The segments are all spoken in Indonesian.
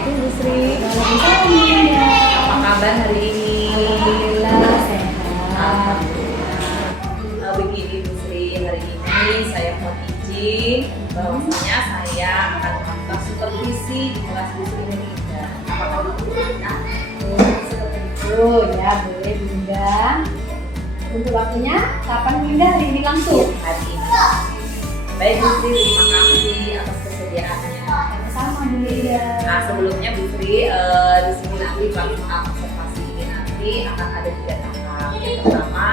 Assalamualaikum Bu Sri. Waalaikumsalam Bunda. Apa kabar hari ini? Alhamdulillah sehat. Alhamdulillah. Begini Bu Sri, hari ini saya mau izin bahwasanya saya akan melakukan supervisi di kelas Bu Sri Melinda. Apakah Bu Sri berkenan? Seperti itu ya, boleh Bunda. Untuk waktunya kapan Bunda? Hari ini langsung? Hari ini. Baik Bu Sri, terima kasih atas kesediaannya. Sama Bunda. Nah sebelumnya Bu Sri, di sini nanti pelaksanaan observasi ini nanti akan ada 3 tahap. Yang pertama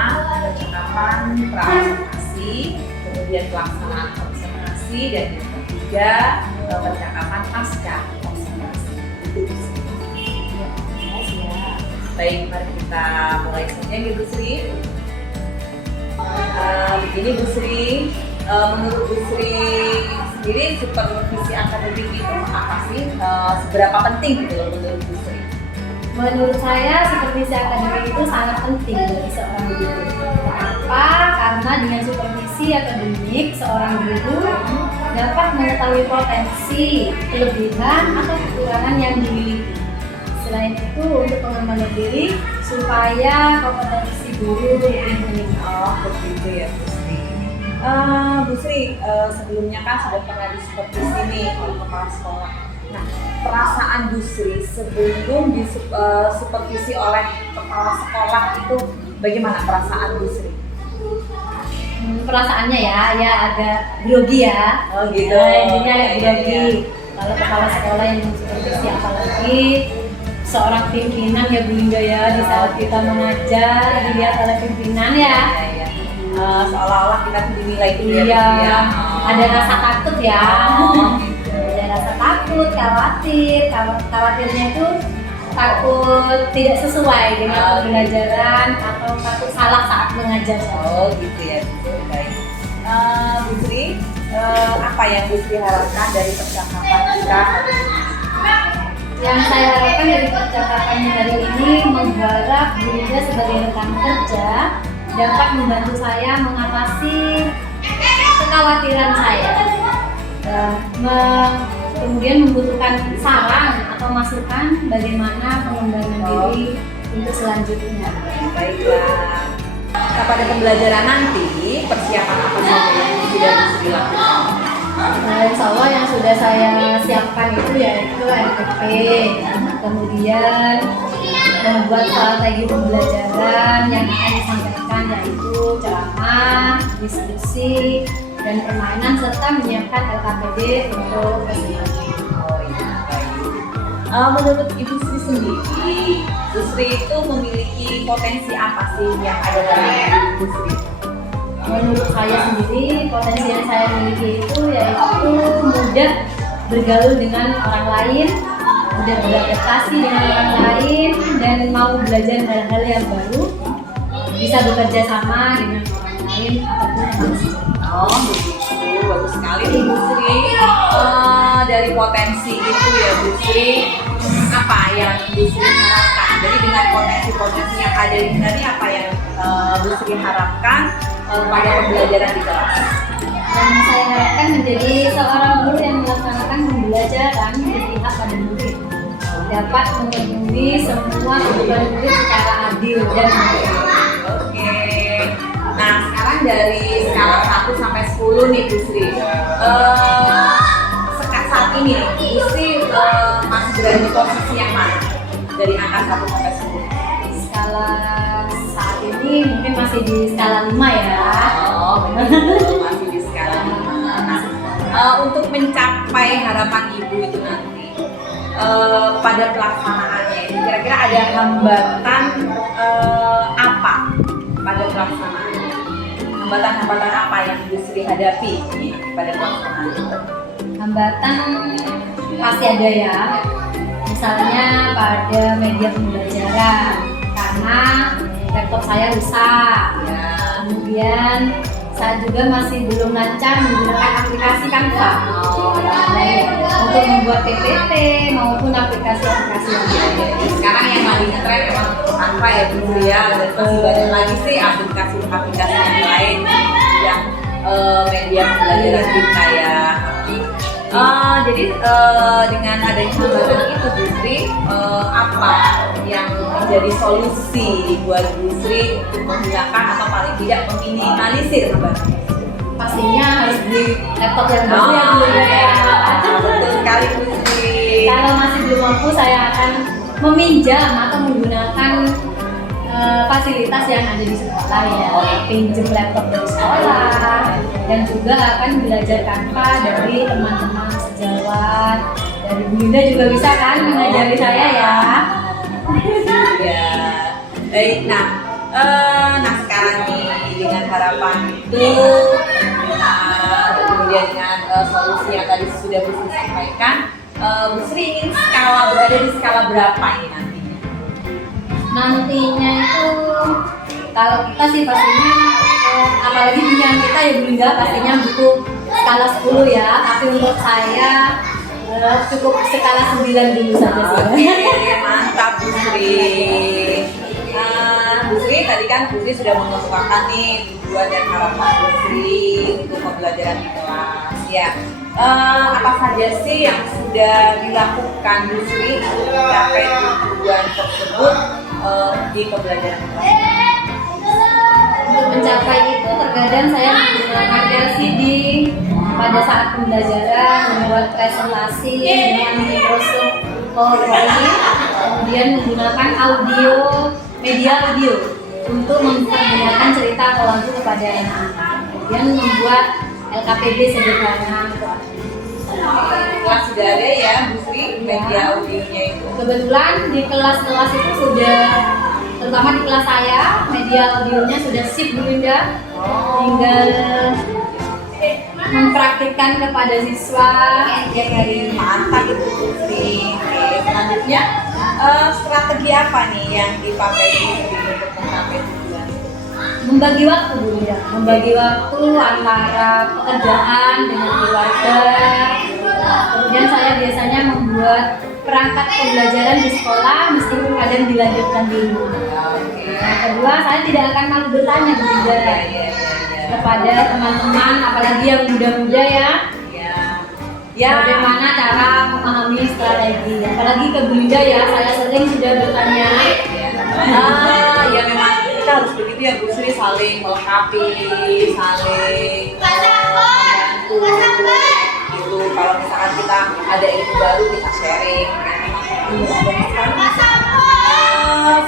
percakapan pra-observasi, kemudian pelaksanaan observasi, dan yang ketiga percakapan pasca observasi. Itu Bu Sri. Baik, mari kita mulai saja ya Bu Sri. Begini Bu Sri, menurut Bu Sri sendiri supervisi akademik itu apa sih? Seberapa penting gitu loh menurut Bu Sri? Menurut saya supervisi akademik itu sangat penting bagi seorang guru. Kenapa? Karena dengan supervisi akademik seorang guru dapat mengetahui potensi, kelebihan atau kekurangan yang dimiliki. Selain itu untuk pengembangan diri supaya kompetensi guru lebih meningkat. Oh begitu ya Bu Sri. Bu Sri, sebelumnya kan sudah pernah di supervisi nih oleh kepala sekolah. Nah, perasaan Bu Sri sebelum di supervisi oleh kepala sekolah itu bagaimana perasaan Bu Sri? Perasaannya ya agak grogi ya. Oh gitu. Intinya Iya, grogi. iya. Kalau kepala sekolah yang supervisi apalagi seorang pimpinan ya Bunda ya, di saat kita mengajar dilihat oleh pimpinan ya. Iya. Seolah-olah kita tuh dinilai itu ya. Iya, Bu Sri, ya. ada rasa takut ya. Oh, gitu. Ada rasa takut, khawatir. Khawatirnya itu takut tidak sesuai dengan pembelajaran atau takut salah saat mengajar. Oh gitu ya, baik. Bu Sri, apa yang Bu Sri harapkan dari percakapan kita? Yang saya harapkan dari percakapan hari ini mengharap Bunda sebagai rekan kerja dapat membantu saya mengatasi kekhawatiran saya. Kemudian membutuhkan saran atau masukan bagaimana pengembangan diri untuk selanjutnya. Baiklah. Nah, pada pembelajaran nanti, persiapan apa saja yang sudah Bu Sri lakukan? Insya Allah yang sudah saya siapkan itu yaitu RPP, kemudian membuat strategi pembelajaran yang akan disampaikan yaitu ceramah, diskusi, dan permainan serta menyiapkan LKPD untuk presentasi. Oh iya, baik. Menurut Ibu Sri sendiri, Bu Sri itu memiliki potensi apa sih yang ada dalam diri Bu Sri? Menurut saya sendiri, potensi yang saya miliki itu yaitu mudah bergaul dengan orang lain, mudah beradaptasi dengan orang lain, dan mau belajar hal-hal yang baru, bisa bekerja sama dengan orang lain ataupun manusia. Oh begitu, bagus sekali nih Bu Sri. Dari potensi itu ya Bu Sri, apa yang Bu Sri harapkan? Jadi dengan potensi-potensi yang ada ini tadi, apa yang Bu Sri harapkan pada pembelajaran di kelas? Dan saya harapkan menjadi seorang guru yang melaksanakan pembelajaran berpihak pada murid, dapat memenuhi semua kebutuhan murid secara adil dan adil. Oke. Nah sekarang dari skala 1 sampai 10 nih Bu Sri. Saat ini Bu Sri masih berada di posisi yang mana? Dari angka 1 sampai 10. Skala saat ini mungkin masih di skala 5 ya. Oh, begitu, masih di skala 5. Nah, untuk mencapai harapan Ibu itu nanti pada pelaksanaannya ini kira-kira ada hambatan apa pada pelaksanaannya? Hambatan-hambatan apa yang Bu Sri hadapi pada pelaksanaan itu? Hambatan pasti ada ya. Misalnya pada media pembelajaran karena laptop saya rusak. Kemudian saya juga masih belum lancar menggunakan aplikasi Canva untuk membuat PPT maupun aplikasi-aplikasi yang lain. Sekarang yang lagi ngetren memang Canva ya Bu Sri ya, dan masih banyak lagi sih aplikasi-aplikasi yang lain yang media pembelajaran kita ya. Jadi dengan adanya hambatan itu Bu Sri, apa yang menjadi solusi buat Bu Sri untuk menghilangkan atau paling tidak meminimalisir hambatan? Pastinya harus beli laptop yang baru ya Bu ya. Betul sekali Bu Sri. Kalau masih belum mampu, saya akan meminjam atau menggunakan fasilitas yang ada di sekolah ya, pinjam laptop dari sekolah, dan juga akan belajar Canva dari teman-teman sejawat, dari Bu Yunda juga bisa kan mengajari saya ya. Ya, baik. Nah sekarang nih dengan harapan itu, kemudian dengan solusi yang tadi sudah Bu Sri sampaikan, Bu Sri ingin berada di skala berapa ini Nantinya itu kalau kita sih pastinya apalagi dunia kita ya Bu Yunda pastinya butuh skala 10 ya, tapi untuk saya cukup skala 9 dulu saja sih. Oke, mantap Bu Sri. Bu Sri tadi kan Bu Sri sudah mengemukakan nih tujuan dan harapan Bu Sri untuk pembelajaran di kelas ya. Apa saja sih yang sudah dilakukan Bu Sri untuk mencapai tujuan tersebut di pembelajaran kelas? Untuk mencapai itu terkadang saya menggunakan LCD pada saat pembelajaran, membuat presentasi dengan Microsoft PowerPoint, kemudian menggunakan media audio untuk memperdengarkan cerita atau lagu kepada anak-anak, kemudian membuat LKPD sederhana. Kelas sudah ada ya Bu Sri, media audionya itu. Kebetulan di kelas-kelas itu sudah, terutama di kelas saya, media audionya sudah sip Bu Yunda. Tinggal mempraktikkan kepada siswa ya dari Mantap itu Bu Sri. Oke, selanjutnya strategi apa nih yang dipakai Bu Sri untuk mencapai tujuan? membagi waktu Bu Yunda, membagi waktu antara pekerjaan dengan keluarga. Kemudian saya biasanya membuat perangkat pembelajaran di sekolah meskipun kadang dilanjutkan di rumah. Yang kedua, saya tidak akan malu bertanya Bu Yunda kepada teman-teman, apalagi yang muda-muda ya, bagaimana cara memahami strategi. Apalagi ke Bu Yunda ya, saya sering sudah bertanya. Ya memang kita harus begitu ya Bu Sri, saling melengkapi, saling membantu gitu. Kalau misalkan kita ada ilmu baru, kita sharing.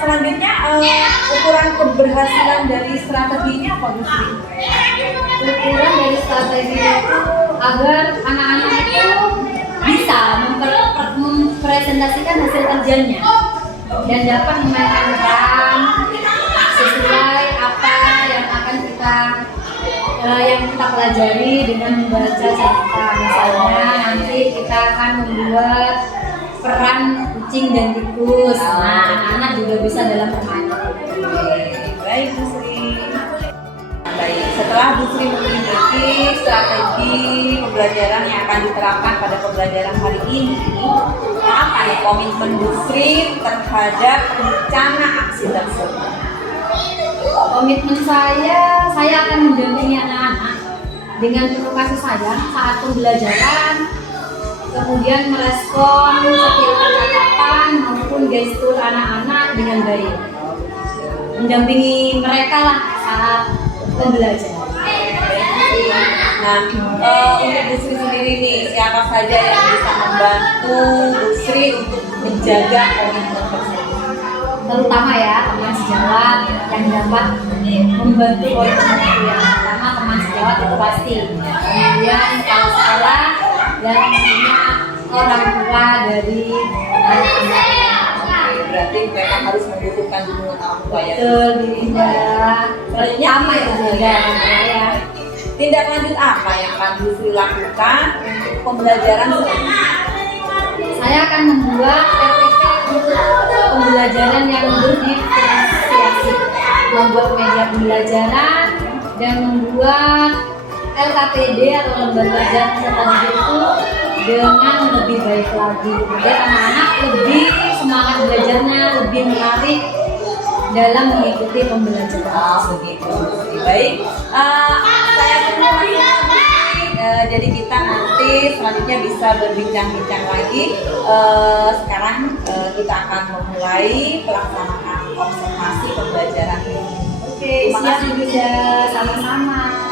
Selanjutnya ukuran keberhasilan dari strategi ini apa Bu Sri? Ukuran dari strategi itu agar anak-anak itu bisa mempresentasikan hasil kerjanya dan dapat memainkan peran sesuai apa yang akan kita pelajari dengan membaca cerita. Misalnya nanti kita akan membuat peran kucing dan tikus. Nah, anak-anak juga bisa dalam permainan. Baik Bu Sri. Baik, setelah Bu Sri memiliki strategi pembelajaran yang akan diterapkan pada pembelajaran hari ini, apa nih komitmen Bu Sri terhadap rencana aksi tersebut? Komitmen saya akan mendampingi anak-anak dengan penuh kasih sayang saat pembelajaran, kemudian merespon setiap percakapan maupun gestur anak-anak dengan baik, mendampingi mereka lah saat pembelajaran. Nah, untuk Bu Sri sendiri nih, siapa saja yang bisa membantu Bu Sri untuk menjaga komitmen tersebut? Terutama ya teman sejawat yang dapat membantu komitmen itu. Yang pertama teman sejawat itu pasti, kemudian kalau sekolah dan tentunya orang tua dari anak-anak. Berarti memang harus membutuhkan dukungan orang tua ya. Betul, Dinda. Pertama itu juga ya. Tindak lanjut apa yang akan Bu Sri lakukan untuk pembelajaran selanjutnya? Saya akan membuat RPK untuk pembelajaran yang berdiferensiasi, membuat media pembelajaran dan membuat LKPD atau lembaga belajar strategi itu dengan lebih baik lagi, agar anak-anak lebih semangat belajarnya, lebih menarik dalam mengikuti pembelajaran. Begitu. Baik, saya tunggu hasilnya Bu Sri jadi kita nanti selanjutnya bisa berbincang-bincang lagi. Sekarang kita akan memulai pelaksanaan observasi pembelajaran ini. Oke, siap juga, sama-sama.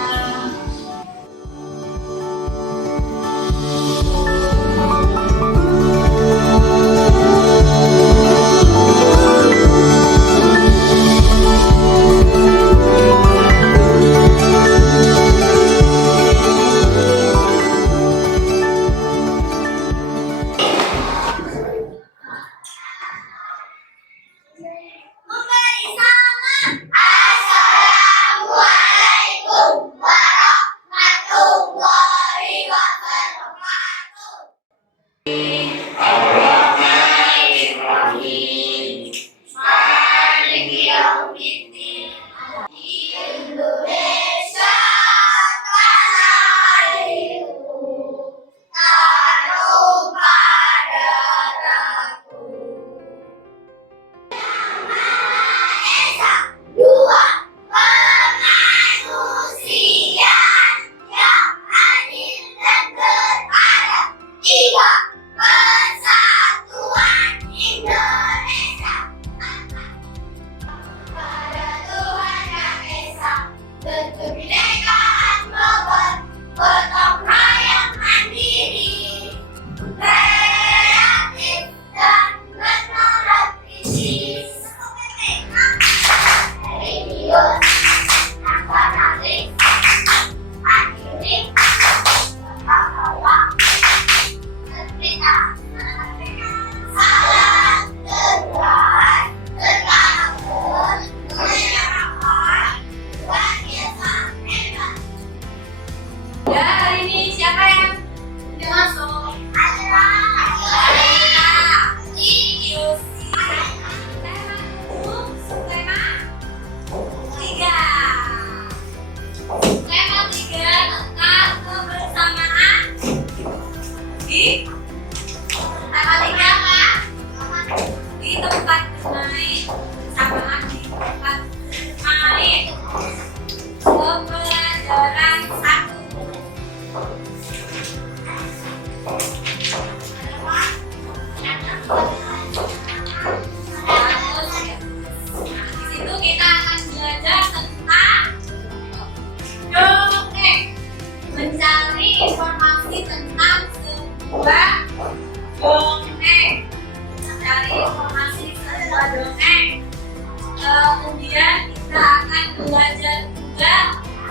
Kemudian kita akan belajar juga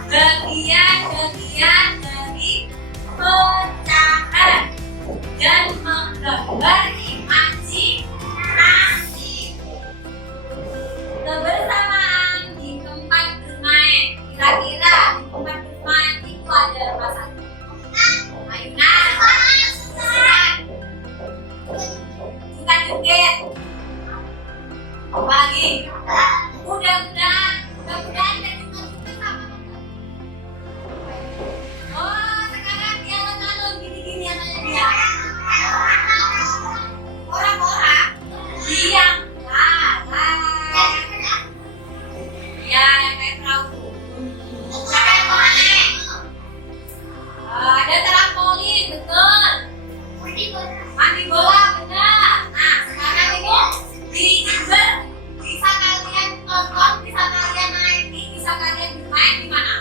bagian-bagian dari pecahan dan menggambar imajinasi. Kebersamaan di tempat bermain. Kira-kira di tempat bermain itu ada apa saja? Mainan, bukan joget. Apa lagi? Mudah-mudahan dan juga sama. Oh, sekarang dia alon-alon gini-gini anaknya dia. Orang-orang diam. Ya, yang kayak perahu. Sampai mana? Ada trampolin, betul. Mandi bola, benar. Nah, sekarang ini di Jember bisa kalian tonton, bisa kalian naiki, bisa kalian bermain di mana?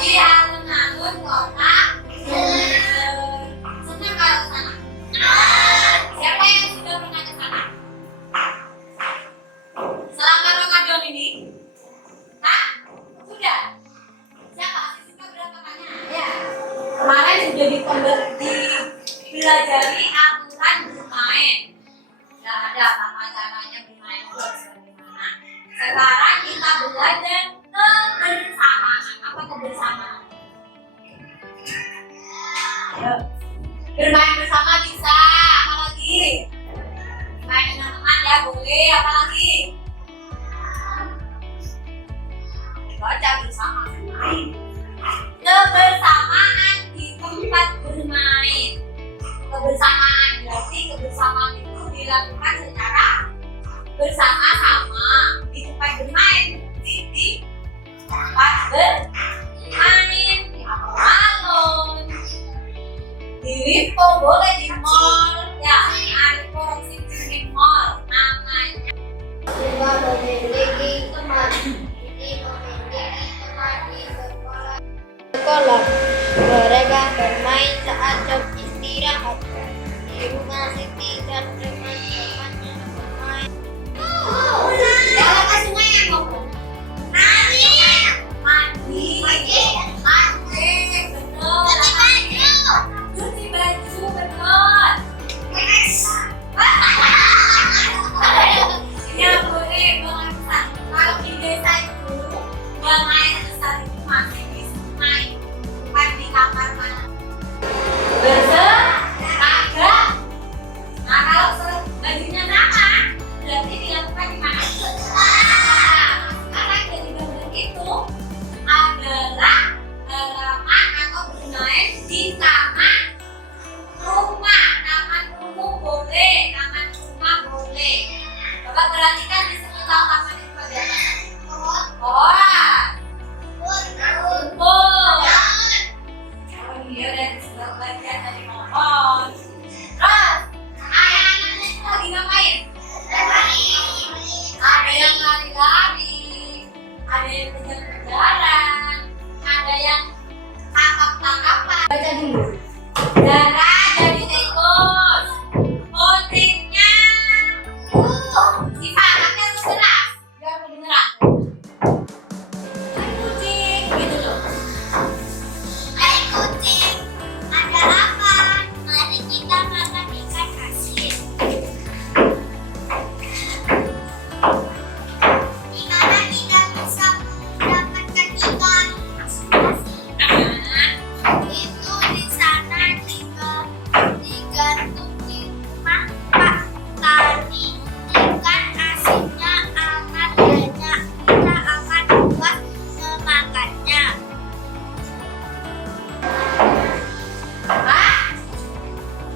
Di alun-alun kota Jember. Senang kalau ke sana? Siapa yang sudah pernah ke sana? Selama Ramadan ini? Hah? Sudah? Siapa? Sudah berapa banyak? Ya. Kemarin sudah dipelajari aturan bermain. Tidak ada tata caranya bermain bola bagaimana. Sekarang kita belajar kebersamaan. Apa kebersamaan? Ayo. Bermain bersama bisa. Apa lagi? Bermain dengan teman ya boleh. Apa lagi? Baca bersama bermain. Kebersamaan di tempat bermain. Kebersamaan berarti kebersamaan itu dilakukan secara bersama-sama di tempat bermain, di tempat bermain. Halo, Kok boleh di mall? Ya, ada korupsi di mall. Namanya Juga memiliki teman, ini memiliki teman di sekolah. Mereka bermain saat jam istirahat. Di rumah Siti dan teman-temannya bermain. Jalan ke sungai yang ngomong. Mandi. Mandi. Mandi. Betul. Cuci baju. Betul. Ya boleh buang air besar. Kalau di desa itu buang air besar itu masih di sungai, bukan di kamar mandi. Bersih. Kagak. Nah kalau bajunya sama, berarti dilakukan di mana? Karena dari gambar itu adalah halaman atau bermain di taman rumah. Taman umum boleh, taman rumah boleh. Coba perhatikan di sekitar taman itu ada apa? Pohon. Rumput. Oh iya, dari sebelah bagian dari pohon. Terus, anak-anaknya itu lagi ngapain? Ada yang lari-lari, ada yang kejar-kejaran, ada yang tangkap-tangkapan. Baca dulu. Darah jadi tikus. Motifnya sifatnya itu jelas. Biar kedengeran. Hai kucing, gitu loh. Hai kucing, ada apa? Mari kita makan ikan asin. Di mana kita bisa mendapatkan ikan asin? Itu di sana digantung di rumah Pak Tani. Ikan asinnya amat banyak. Kita akan buat memakannya. Hah?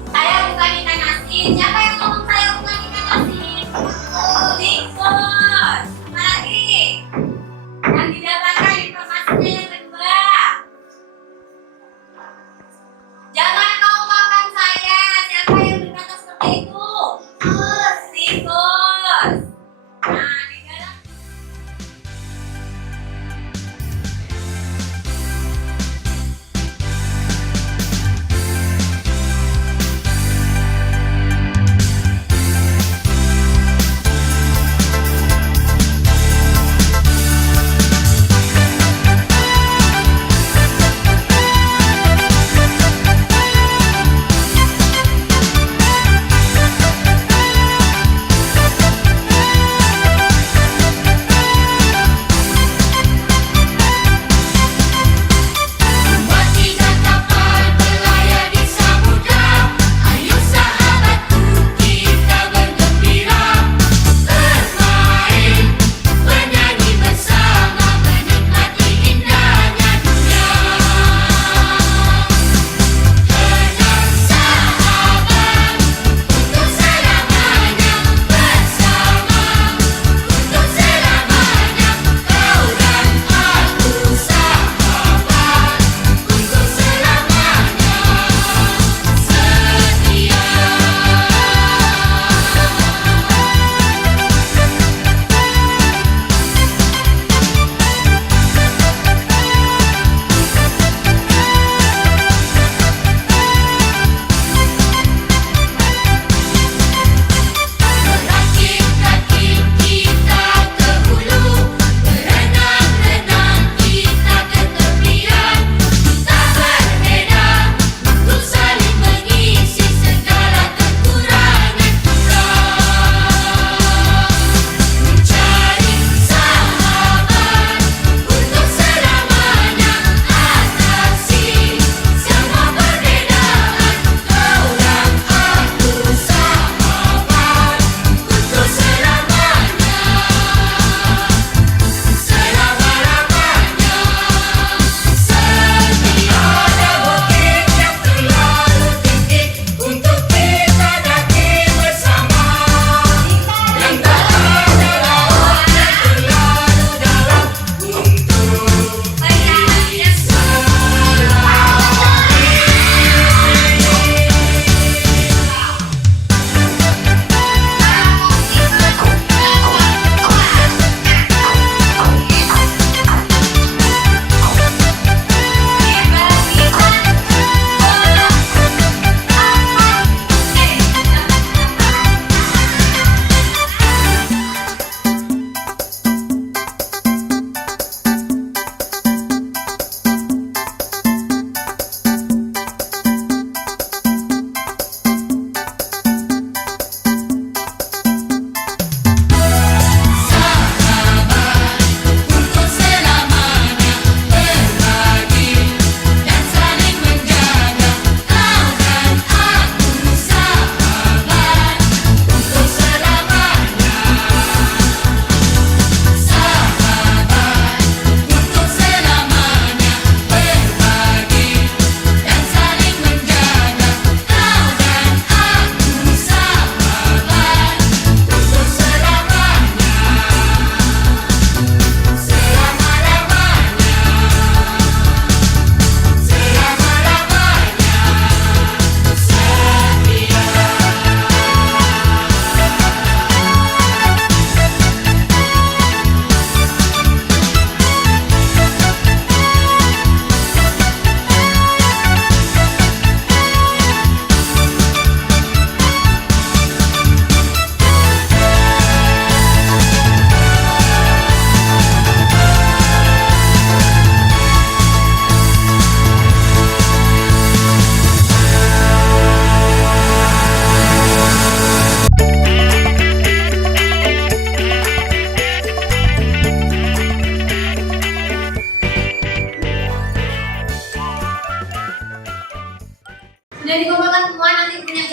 Saya bukan ikan asin. Siapa yang ngomong saya bukan ikan asin? Tikus. Apa lagi? Yang didapatkan informasinya yang kedua. Jangan kau makan saya. Siapa yang berkata seperti itu? Tikus. Nah, di dalam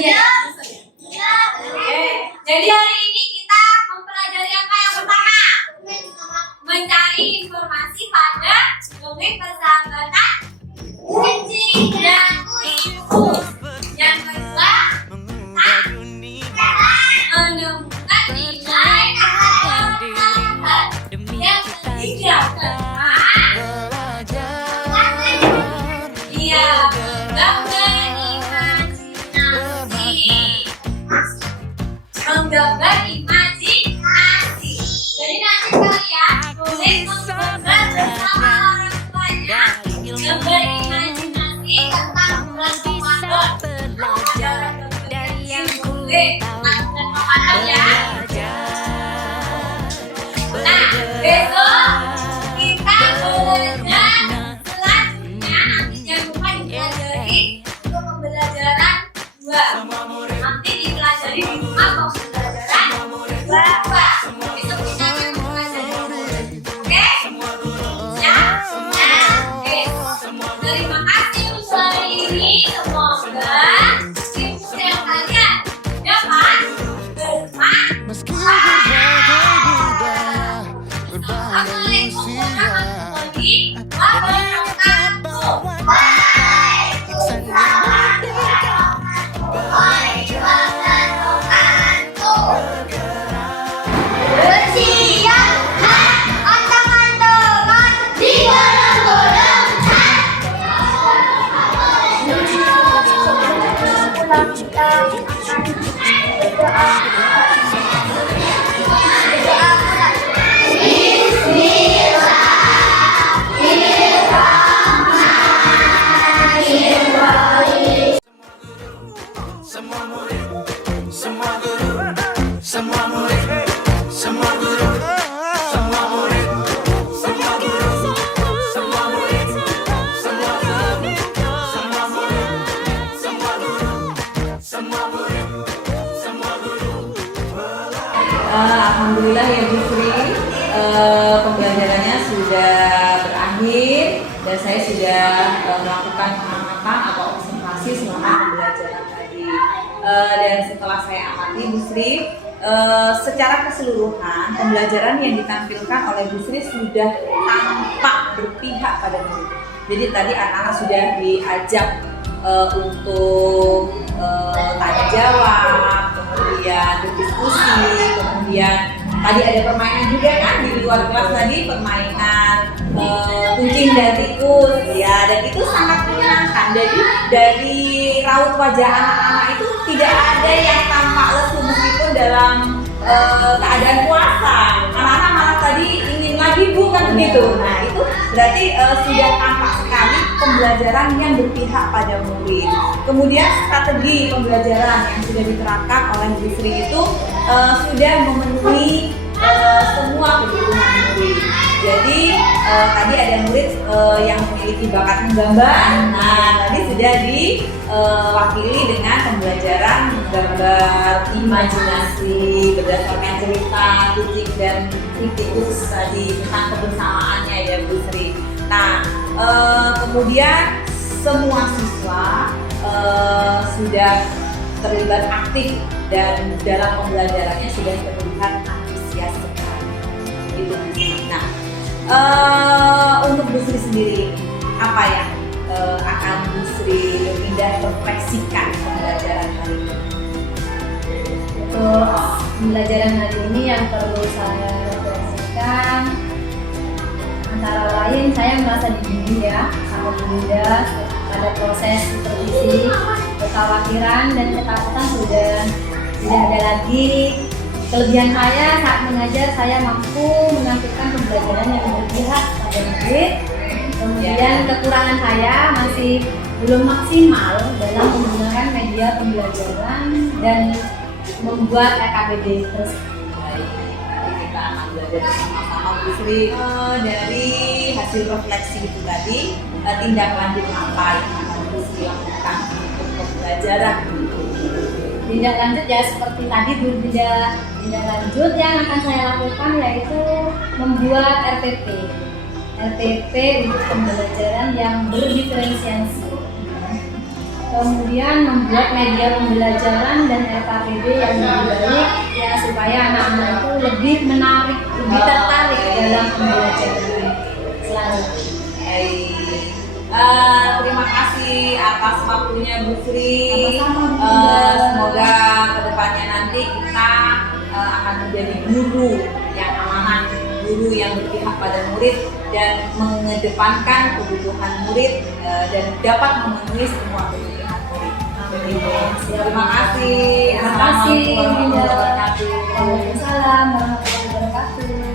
ya. Oke, jadi hari ini kita mempelajari apa yang pertama? Mencari informasi pada dongeng persahabatan kucing dan tikus. Yang kedua, menemukan nilai kata. Yang ketiga, ia menggambar imajinasi. Menggambar imajinasi. Jadi nanti kalian boleh menggambar bersama orang tuanya. Gambar imajinasi tentang bulan Ramadan. Ada gambar yang boleh tentang bulan Ramadan ya. Nah, besok kita belajar selanjutnya. Nanti jangan lupa dipelajari untuk pembelajaran 2. Nanti dipelajari di rumah pembelajaran berapa. Besok kita akan mempelajari. Oke? Siap? Nah, oke. Terima kasih untuk hari ini. Semoga tips yang kalian dapat bermanfaat. Assalamualaikum warahmatullahi wabarakatuh. Bersiap, teman-teman, di golong-golong Alhamdulillah ya Bu Sri, pembelajarannya sudah berakhir dan saya sudah melakukan pengamatan atau observasi selama pembelajaran tadi. Dan setelah saya amati Bu Sri, secara keseluruhan pembelajaran yang ditampilkan oleh Bu Sri sudah tampak berpihak pada murid. Jadi tadi anak-anak sudah diajak untuk tanya jawab, kemudian berdiskusi, kemudian tadi ada permainan juga kan di luar kelas tadi, permainan kucing dan tikus ya, dan itu sangat menyenangkan. Jadi dari raut wajah anak-anak itu tidak ada yang tampak lesu meskipun dalam keadaan puasa. Anak-anak malah tadi ingin lagi bukan begitu. Nah itu berarti sudah tampak sekali pembelajaran yang berpihak pada murid. Kemudian strategi pembelajaran yang sudah diterapkan oleh Bu Sri itu sudah memenuhi semua kebutuhan murid. Jadi tadi ada murid yang memiliki bakat menggambar. Nah tadi sudah diwakili dengan pembelajaran menggambar imajinasi berdasarkan cerita kucing dan tikus tadi tentang kebersamaannya ya Bu Sri. Nah kemudian semua siswa sudah terlibat aktif dan dalam pembelajarannya sudah terlihat antusias sekali. Itu. Nah, untuk Bu Sri sendiri apa yang akan Bu Sri pindah refleksikan pembelajaran hari ini? Untuk pembelajaran hari ini yang perlu saya refleksikan antara lain saya merasa dibimbing ya sama Bunda pada proses supervisi, kekhawatiran dan ketakutan sudah tidak ada lagi. Kelebihan saya saat mengajar, saya mampu menampilkan pembelajaran yang berpihak pada murid. Kemudian kekurangan saya masih belum maksimal dalam menggunakan media pembelajaran dan membuat RKBD Kita akan belajar bersama-sama Bu Sri dari hasil refleksi itu tadi, tindak lanjut apa yang akan Bu Sri lakukan untuk pembelajaran. tindak lanjut ya seperti tadi tindak lanjut yang akan saya lakukan yaitu membuat RPP untuk pembelajaran yang berdiferensiasi. kemudian membuat media pembelajaran dan RKPD yang lebih baik ya, supaya anak-anak itu lebih menarik, lebih tertarik dalam pembelajaran selanjutnya. Terima kasih atas waktunya Bu Sri. Sama-sama, Bu. Semoga kedepannya nanti kita akan menjadi guru yang amanah, guru yang berpihak pada murid dan mengedepankan kebutuhan murid dan dapat memenuhi semua kebutuhan murid. Terima kasih. Terima kasih. Assalamualaikum warahmatullahi wabarakatuh. Waalaikumsalam warahmatullahi wabarakatuh.